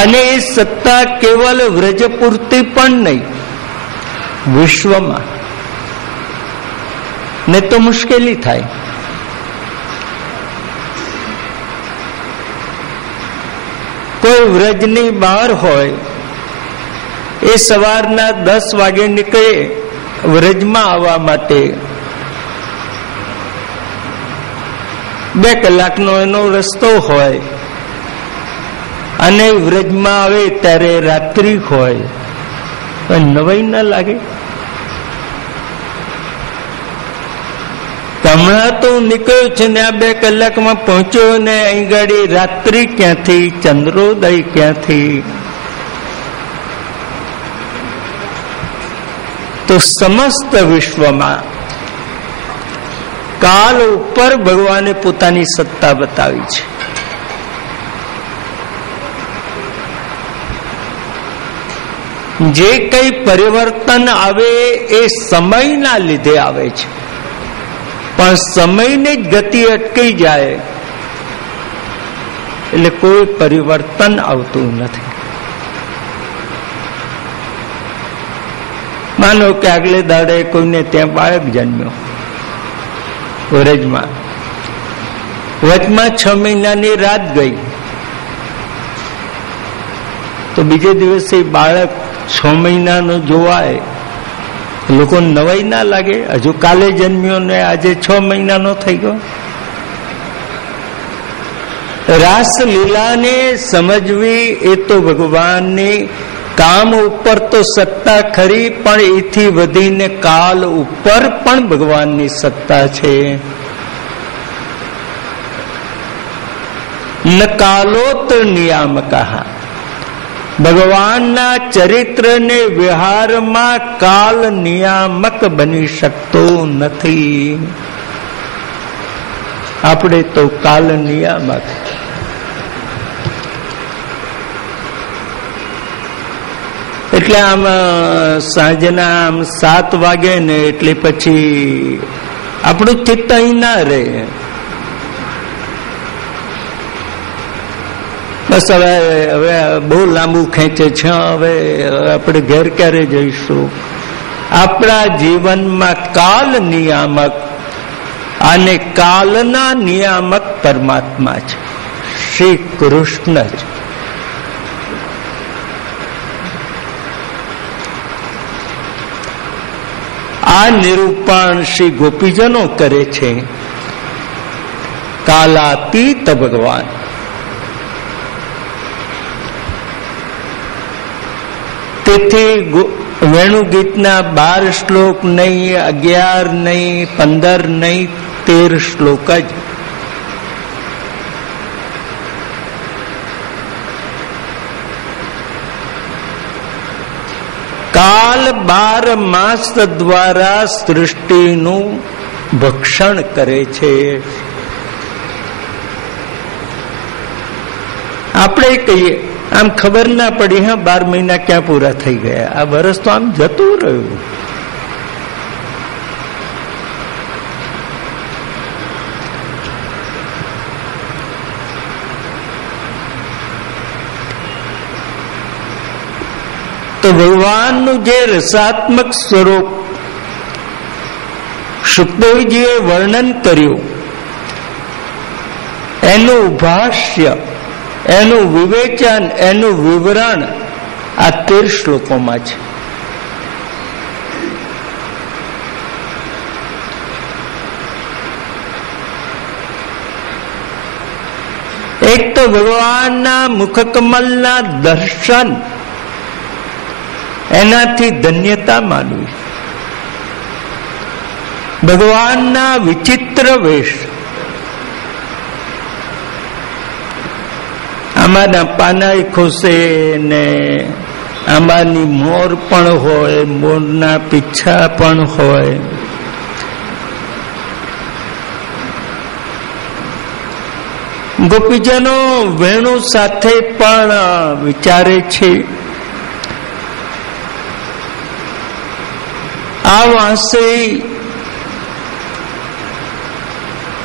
અને એ સત્તા કેવલ વ્રજ પૂરતી પણ નહીં, વિશ્વમાં ને તો મુશ્કેલી થાય. કોઈ વ્રજની બહાર હોય, એ સવારના 10 વાગે નીકળે વ્રજમાં આવવા માટે, 2 કલાકનો એનો રસ્તો હોય, અને વ્રજમાં આવે ત્યારે રાત્રિ હોય, નવાઈ ન લાગે? હમણાં તો નીકળ્યો છે ને આ 2 કલાકમાં પહોંચ્યો ને અહીં ગાડી રાત્રિ ક્યાંથી, ચંદ્રોદય ક્યાંથી? તો સમસ્ત વિશ્વમાં કાલ ઉપર ભગવાને પોતાની સત્તા બતાવી છે. જે કઈ પરિવર્તન આવે એ સમયના લીધે આવે છે, પણ સમયની જ ગતિ અટકી જાય એટલે કોઈ પરિવર્તન આવતું નથી. માનો કે આગલે દાડે કોઈને ત્યાં બાળક જન્મ્યો વ્રજમાં, વચમાં 6 મહિનાની રાત ગઈ, તો બીજે દિવસે બાળક 6 મહિનાનો જોવાય, લોકો નવાઈ ના લાગે? હજુ કાલે જન્મ્યો ને આજે 6 મહિનાનો થઈ ગયો. રાસલીલાને સમજવી એ તો ભગવાનની, કામ ઉપર તો સત્તા ખરી, પણ એથી વધીને કાલ ઉપર પણ ભગવાનની સત્તા છે. ન કાલોત નિયામક, ભગવાનના ચરિત્રને વ્યવહારમાં કાલ નિયામક બની શકતો નથી. આપણે તો કાલ નિયામક. એટલે આમ સાંજના આમ 7 વાગે ને એટલે પછી આપણું ચિત્ત અહીં ના રહે. બસ હવે બહુ લાંબુ ખેંચે છે, હવે આપણે ઘેર ક્યારે જઈશું? આપણા જીવનમાં કાલ નિયામક અને કાલના નિયામક પરમાત્મા છે, શ્રી કૃષ્ણ છે. આ નિરૂપણ શ્રી ગોપીજનો કરે છે. કાલાતીત ભગવાન. તેથી વેણુ ગીતના 12 શ્લોક નહીં, 11 નહીં, 15 નહીં, 13 શ્લોક જ. કાલ 12 માસ દ્વારા સૃષ્ટિનું ભક્ષણ કરે છે. આપણે કહીએ આમ ખબર ના પડી, હા 12 મહિના ક્યાં પૂરા થઈ ગયા, આ વર્ષ તો આમ જતું રહ્યું. તો ભગવાનનું જે રસાત્મક સ્વરૂપ સુખદેવજીએ વર્ણન કર્યું, એનું ભાષ્ય, એનું વિવેચન, એનું વિવરણ આ 13 શ્લોકોમાં છે. એક તો ભગવાનના મુખકમલના દર્શન, એનાથી ધન્યતા માનવી. ભગવાનના વિચિત્ર વેશ, આંબાના પાના ખોસે ને આંબાની મોર પણ હોય, મોરના પીછા પણ હોય. ગોપીજનો વેણુ સાથે પણ વિચારે છે. આ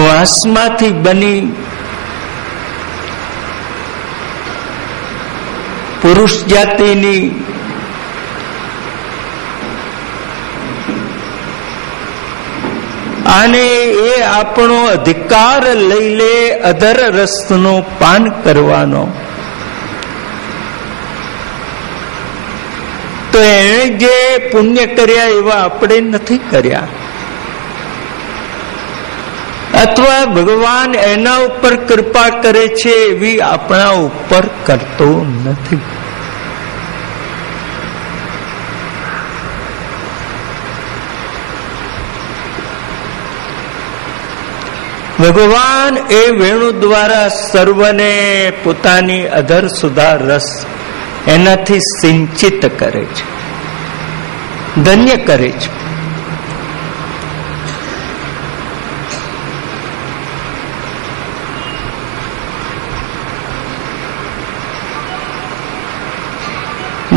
વાંસમાંથી બની પુરુષ જાતિની, અને એ આપણો અધિકાર લઈ લે અધર રસનું પાન કરવાનો, તો એણે જે પુણ્ય કર્યા એવા આપણે નથી કર્યા, અથવા ભગવાન એના ઉપર કૃપા કરે છે એવી આપણા ઉપર કરતો નથી. ભગવાન એ વેણુ દ્વારા સર્વને પોતાની અધર સુધા રસ એનાથી સિંચિત કરે છે, ધન્ય કરે છે.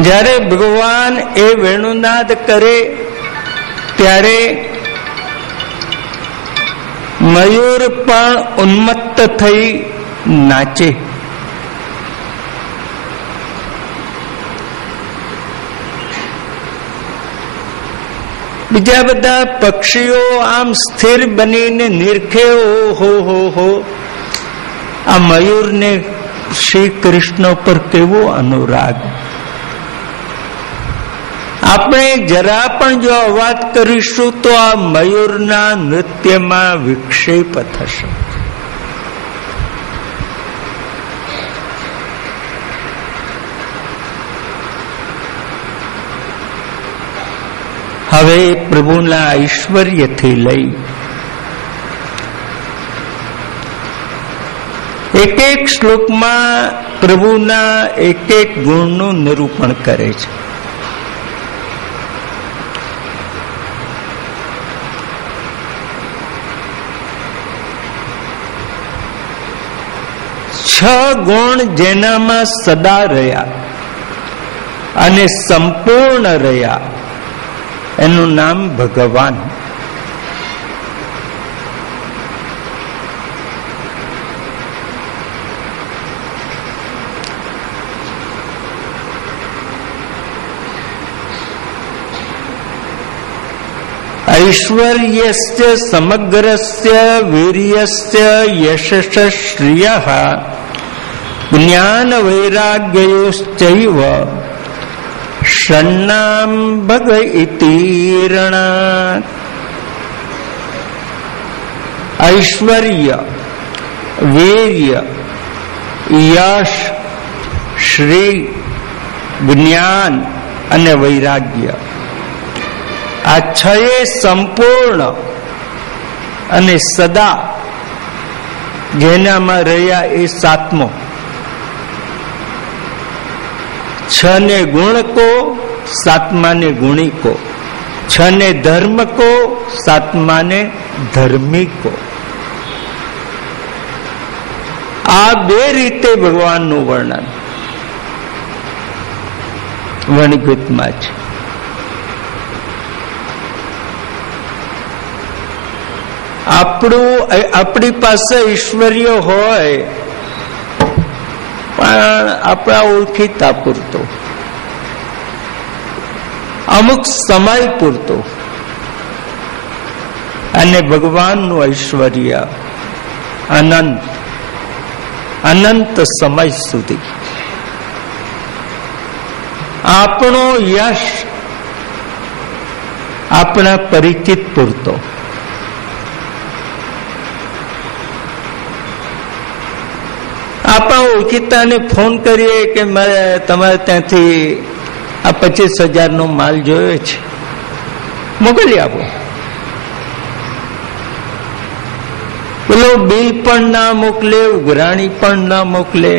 જ્યારે ભગવાન એ વેણુનાદ કરે ત્યારે મયુર પણ ઉન્મત્ત થઈ નાચે. બીજા બધા પક્ષીઓ આમ સ્થિર બનીને નિરખે, હો હો હો, આ મયુરને શ્રી કૃષ્ણ પર કેવો અનુરાગ. આપણે જરા પણ જો અવાજ કરીશું તો આ મયુરના નૃત્યમાં વિક્ષેપ થશે. હવે પ્રભુના ઐશ્વર્યથી લઈ એક એક શ્લોકમાં પ્રભુના એક એક ગુણનું નિરૂપણ કરે છે. છ ગુણ જેનામાં સદા રહ્યા અને સંપૂર્ણ રહ્યા એનું નામ ભગવાન. ઐશ્વર્યસ્ય સમગ્રસ્ય વીર્યસ્ય યશસ્ય શ્રિયઃ જ્ઞાન વૈરાગ્યયોશ્ચૈવ ષण्णां ભગ ઇતિ રણાત્. ઐશ્વર્ય, વીર્ય, યશ, શ્રી, જ્ઞાન અને વૈરાગ્ય, આ છએ સંપૂર્ણ અને સદા જેનામાં રહ્યા એ સાતમો. છ ને ગુણ કો, સાતમાને ગુણી કો. છ ને ધર્મ કો, સાતમાને ધર્મી કો. આ બે રીતે ભગવાનનું વર્ણન વણગીતમાં છે. આપણી પાસે ઐશ્વર્ય હોય પણ આપણા ઓળખીતા પૂરતો, અમુક સમય પૂરતો. અને ભગવાનનું ઐશ્વર્ય અનંત અનંત સમય સુધી. આપણો યશ આપણા પરિચિત પૂરતો. આપણા ઓળખીતાને ફોન કરીએ કે મારે તમારે ત્યાંથી આ 25,000 નો માલ જોયો છે, મોકલી આપો. પેલો બિલ પણ ના મોકલે, ઉઘરાણી પણ ના મોકલે.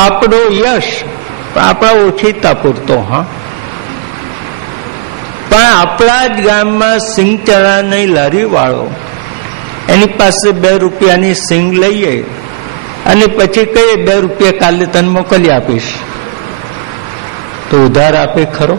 આપણો યશ આપણા ઓળખીતા પૂરતો. હા, પણ આપણા જ ગામમાં સિંગ ચણાની લારી વાળો એની પાસે 2 રૂપિયાની સિંગ લઈએ અને પછી કહીએ 2 રૂપિયા કાલે તને મોકલી આપીશ, તો ઉધાર આપે ખરો?